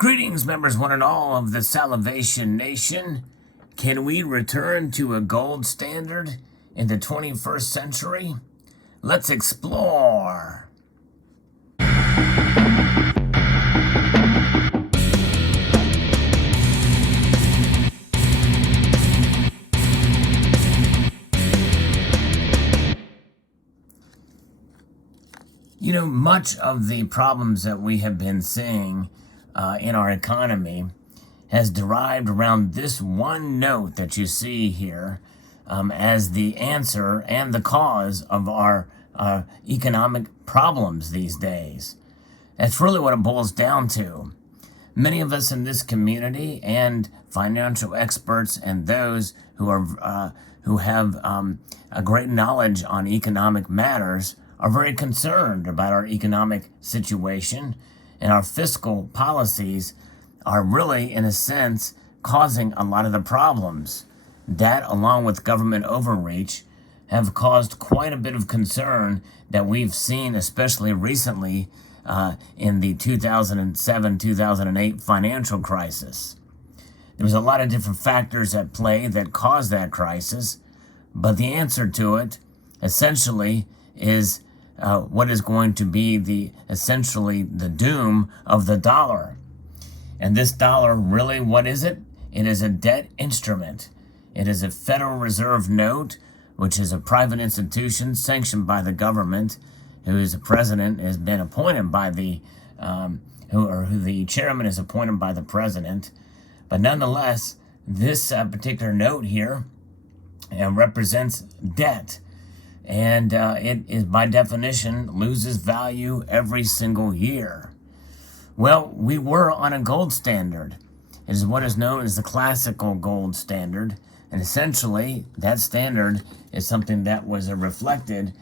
Greetings, members one and all of the Salivation Nation. Can we return to a gold standard in the 21st century? Let's explore. You know, much of the problems that we have been seeing in our economy has derived around this one note that you see here as the answer and the cause of our economic problems these days. That's really what it boils down to. Many of us in this community and financial experts and those who have a great knowledge on economic matters are very concerned about our economic situation, and our fiscal policies are really, in a sense, causing a lot of the problems. That, along with government overreach, have caused quite a bit of concern that we've seen, especially recently in the 2007-2008 financial crisis. There was a lot of different factors at play that caused that crisis, but the answer to it, essentially, is what is going to be essentially the doom of the dollar. And this dollar, really, what is it? It is a debt instrument. It is a Federal Reserve note, which is a private institution sanctioned by the government, whose president has been appointed by who the chairman is appointed by the president. But nonetheless, this particular note here represents debt. And it is, by definition, loses value every single year. Well, we were on a gold standard. It is what is known as the classical gold standard. And essentially, that standard is something that was reflected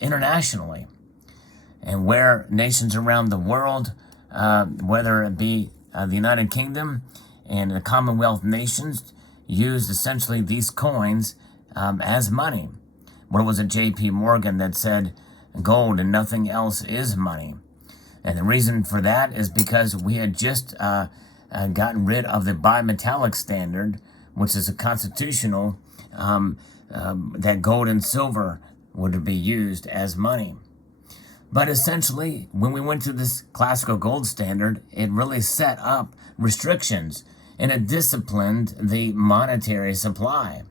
internationally. And where nations around the world, whether it be the United Kingdom and the Commonwealth nations, used essentially these coins as money. What was it, J.P. Morgan, that said gold and nothing else is money? And the reason for that is because we had just gotten rid of the bimetallic standard, which is a constitutional, that gold and silver would be used as money. But essentially, when we went to this classical gold standard, it really set up restrictions and it disciplined the monetary supply.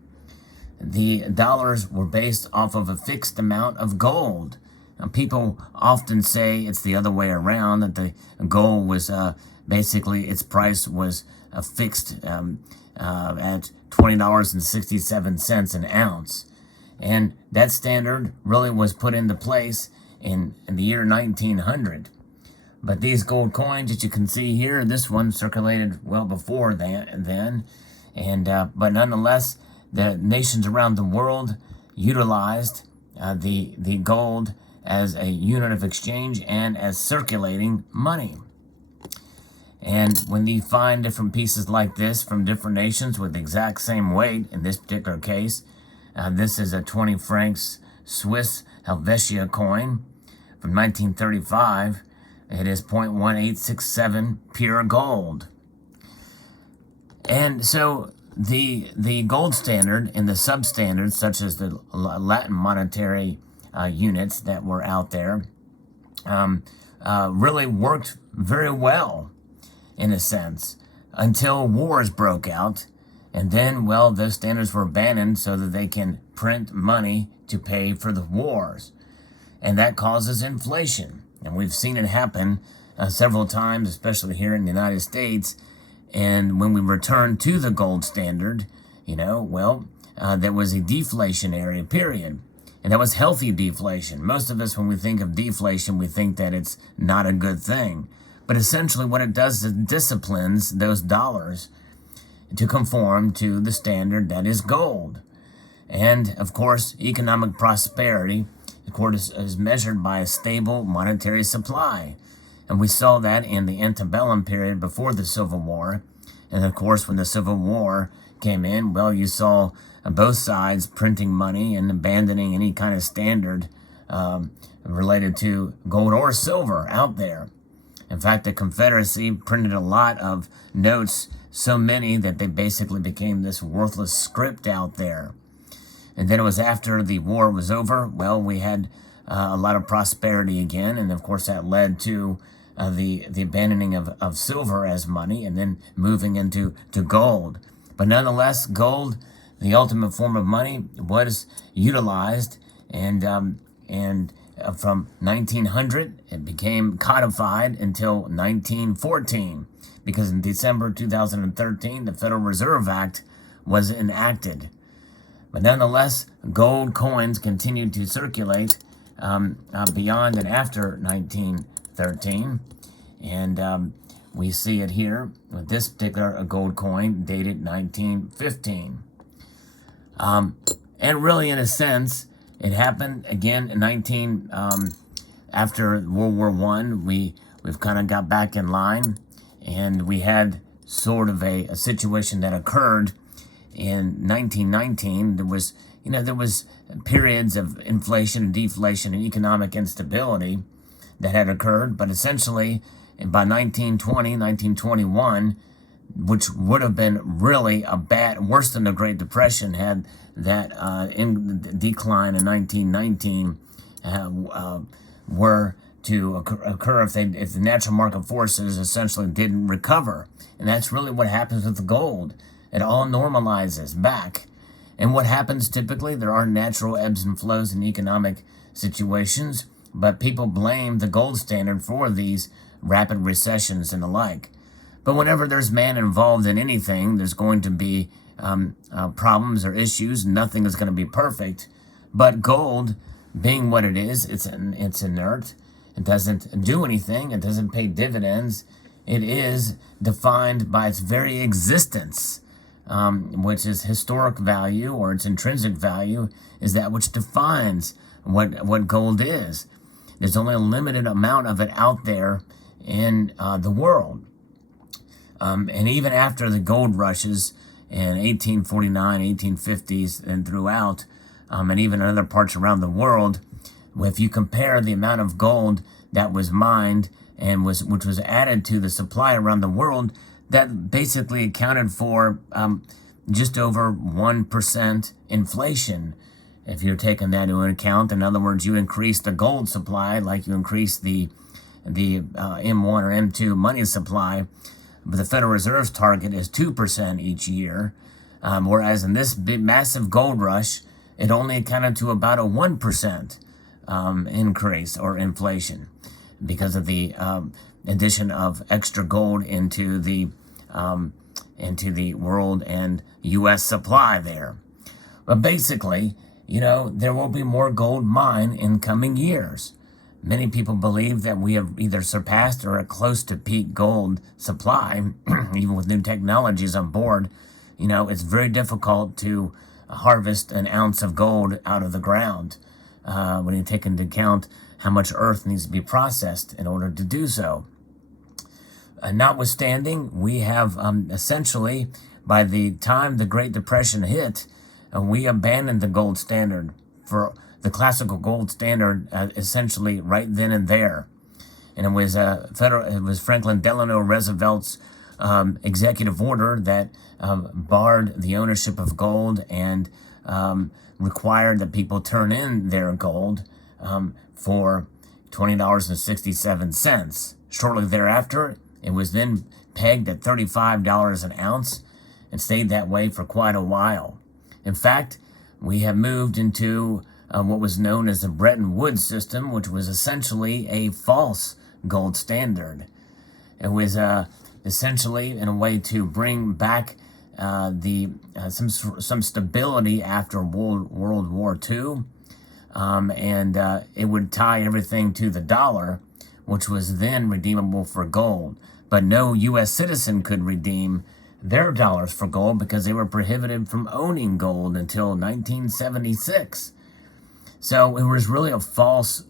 The dollars were based off of a fixed amount of gold. Now, people often say it's the other way around, that the gold was basically its price was fixed at $20.67 an ounce. And that standard really was put into place in the year 1900. But these gold coins that you can see here, this one circulated well before then. But nonetheless, the nations around the world utilized the gold as a unit of exchange and as circulating money. And when you find different pieces like this from different nations with the exact same weight, in this particular case, this is a 20 francs Swiss Helvetia coin from 1935. It is 0.1867 pure gold. And so the gold standard and the substandards, such as the Latin monetary units that were out there, really worked very well, in a sense, until wars broke out. And then, well, those standards were abandoned so that they can print money to pay for the wars. And that causes inflation. And we've seen it happen several times, especially here in the United States. And when we returned to the gold standard, there was a deflationary period. And that was healthy deflation. Most of us, when we think of deflation, we think that it's not a good thing. But essentially what it does is it disciplines those dollars to conform to the standard that is gold. And, of course, economic prosperity, of course, is measured by a stable monetary supply. And we saw that in the antebellum period before the Civil War. And, of course, when the Civil War came in, well, you saw both sides printing money and abandoning any kind of standard related to gold or silver out there. In fact, the Confederacy printed a lot of notes, so many that they basically became this worthless script out there. And then it was after the war was over, well, we had a lot of prosperity again, and of course that led to the abandoning of silver as money, and then moving into gold. But nonetheless, gold, the ultimate form of money, was utilized, and from 1900 it became codified until 1914, because in December 2013 the Federal Reserve Act was enacted. But nonetheless, gold coins continued to circulate beyond and after 1913. And we see it here with this particular gold coin dated 1915. And really, in a sense, it happened again in after World War I. We've kind of got back in line, and we had sort of a situation that occurred in 1919. There was periods of inflation and deflation and economic instability that had occurred, but essentially by 1920, 1921, which would have been really worse than the Great Depression had that decline in 1919 were to occur if the natural market forces essentially didn't recover. And that's really what happens with gold. It all normalizes back. And what happens typically, there are natural ebbs and flows in economic situations, but people blame the gold standard for these rapid recessions and the like. But whenever there's man involved in anything, there's going to be problems or issues. Nothing is going to be perfect. But gold, being what it is, it's inert. It doesn't do anything. It doesn't pay dividends. It is defined by its very existence, which is historic value, or its intrinsic value, is that which defines what gold is. There's only a limited amount of it out there in the world. And even after the gold rushes in 1849, 1850s, and throughout, and even in other parts around the world, if you compare the amount of gold that was mined and which was added to the supply around the world, that basically accounted for just over 1% inflation. If you're taking that into account, in other words, you increase the gold supply like you increase the M1 or M2 money supply, but the Federal Reserve's target is 2% each year, whereas in this big, massive gold rush, it only accounted to about a 1% increase or inflation because of the addition of extra gold into the world and U.S. supply there. But basically, there will be more gold mined in coming years. Many people believe that we have either surpassed or are close to peak gold supply, even with new technologies on board. It's very difficult to harvest an ounce of gold out of the ground when you take into account how much earth needs to be processed in order to do so. Notwithstanding, we have essentially, by the time the Great Depression hit, we abandoned the gold standard for the classical gold standard essentially right then and there. And it was Franklin Delano Roosevelt's executive order that barred the ownership of gold and required that people turn in their gold for $20.67. Shortly thereafter, it was then pegged at $35 an ounce and stayed that way for quite a while. In fact, we have moved into what was known as the Bretton Woods system, which was essentially a false gold standard. It was essentially in a way to bring back some stability after World War II, and it would tie everything to the dollar, which was then redeemable for gold. But no U.S. citizen could redeem their dollars for gold because they were prohibited from owning gold until 1976. So it was really a false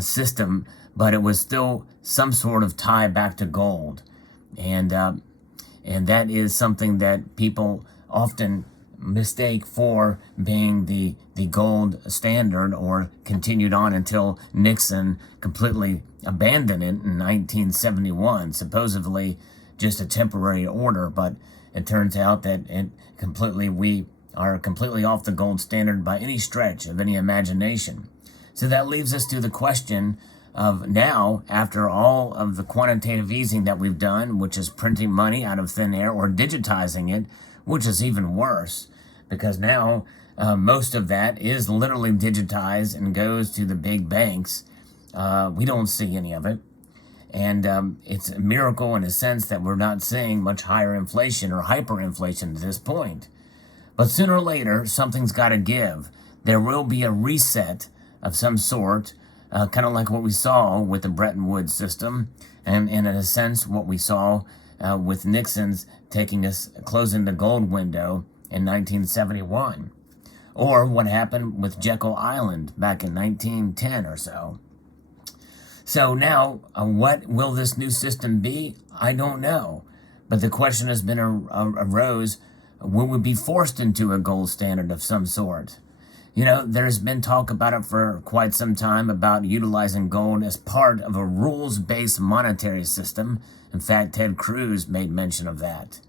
system, but it was still some sort of tie back to gold. And that is something that people often mistake for being the gold standard, or continued on until Nixon completely abandoned it in 1971, supposedly just a temporary order, but it turns out that we are completely off the gold standard by any stretch of any imagination. So that leaves us to the question of now, after all of the quantitative easing that we've done, which is printing money out of thin air or digitizing it, which is even worse, because now most of that is literally digitized and goes to the big banks. We don't see any of it. And it's a miracle in a sense that we're not seeing much higher inflation or hyperinflation at this point. But sooner or later, something's got to give. There will be a reset of some sort, kind of like what we saw with the Bretton Woods system, and in a sense, what we saw with Nixon's closing the gold window in 1971, or what happened with Jekyll Island back in 1910 or so. So now, what will this new system be? I don't know. But the question has been arose, will we be forced into a gold standard of some sort? You know, there's been talk about it for quite some time about utilizing gold as part of a rules-based monetary system. In fact, Ted Cruz made mention of that.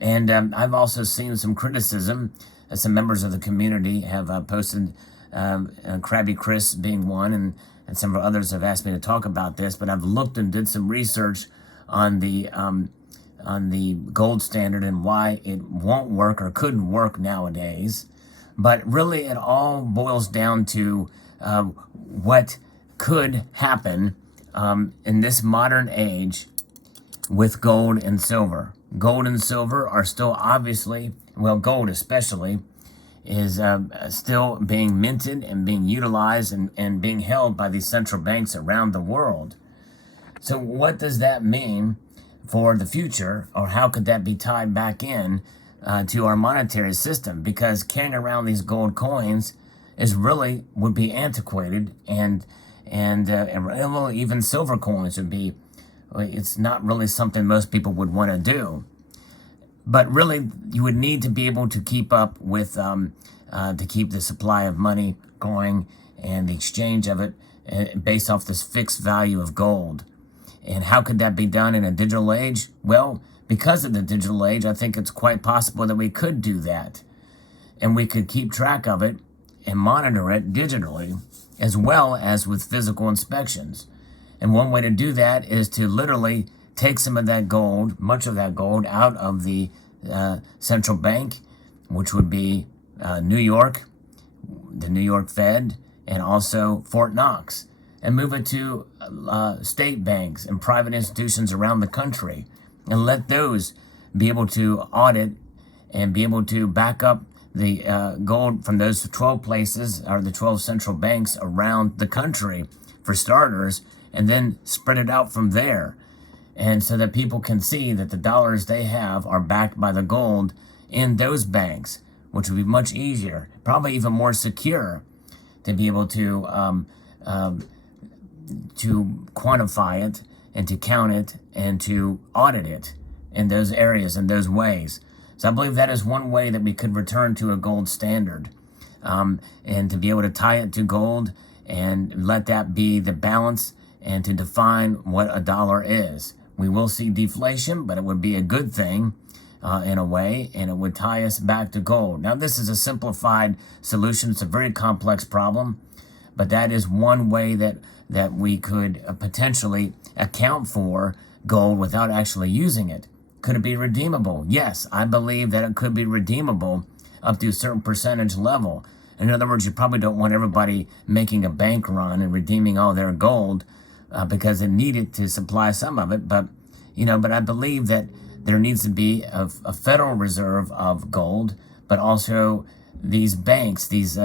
And I've also seen some criticism. Some members of the community have posted, Krabby Chris being one, and several others have asked me to talk about this, but I've looked and did some research on the gold standard and why it won't work or couldn't work nowadays. But really, it all boils down to what could happen in this modern age with gold and silver. Gold and silver are still obviously, well, gold especially, is still being minted and being utilized and being held by these central banks around the world. So what does that mean for the future, or how could that be tied back in to our monetary system? Because carrying around these gold coins would be antiquated, and well, even silver coins would be, it's not really something most people would want to do. But really, you would need to be able to keep up with, to keep the supply of money going and the exchange of it based off this fixed value of gold. And how could that be done in a digital age? Well, because of the digital age, I think it's quite possible that we could do that. And we could keep track of it and monitor it digitally, as well as with physical inspections. And one way to do that is to literally take some of that gold, much of that gold, out of the central bank, which would be New York, the New York Fed, and also Fort Knox, and move it to state banks and private institutions around the country, and let those be able to audit and be able to back up the gold from those 12 places, or the 12 central banks around the country, for starters, and then spread it out from there. And so that people can see that the dollars they have are backed by the gold in those banks, which would be much easier, probably even more secure, to be able to quantify it and to count it and to audit it in those areas, in those ways. So I believe that is one way that we could return to a gold standard, and to be able to tie it to gold and let that be the balance and to define what a dollar is. We will see deflation, but it would be a good thing in a way, and it would tie us back to gold. Now, this is a simplified solution. It's a very complex problem, but that is one way that we could potentially account for gold without actually using it. Could it be redeemable? Yes, I believe that it could be redeemable up to a certain percentage level. In other words, you probably don't want everybody making a bank run and redeeming all their gold, because it needed to supply some of it. But I believe that there needs to be a Federal Reserve of gold, but also these banks, these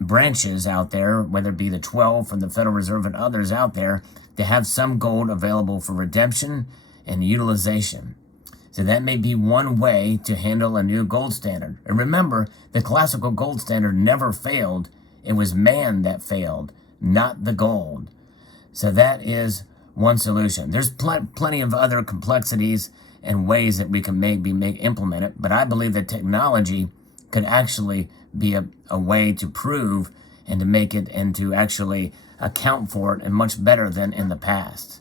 branches out there, whether it be the 12 from the Federal Reserve and others out there, to have some gold available for redemption and utilization. So that may be one way to handle a new gold standard. And remember, the classical gold standard never failed. It was man that failed, not the gold. So that is one solution. There's plenty of other complexities and ways that we can implement it, but I believe that technology could actually be a way to prove and to make it, and to actually account for it and much better than in the past.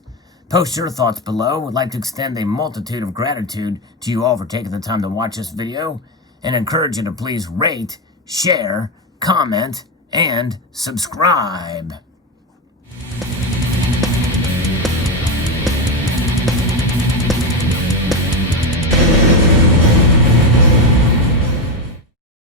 Post your thoughts below. Would like to extend a multitude of gratitude to you all for taking the time to watch this video and encourage you to please rate, share, comment, and subscribe.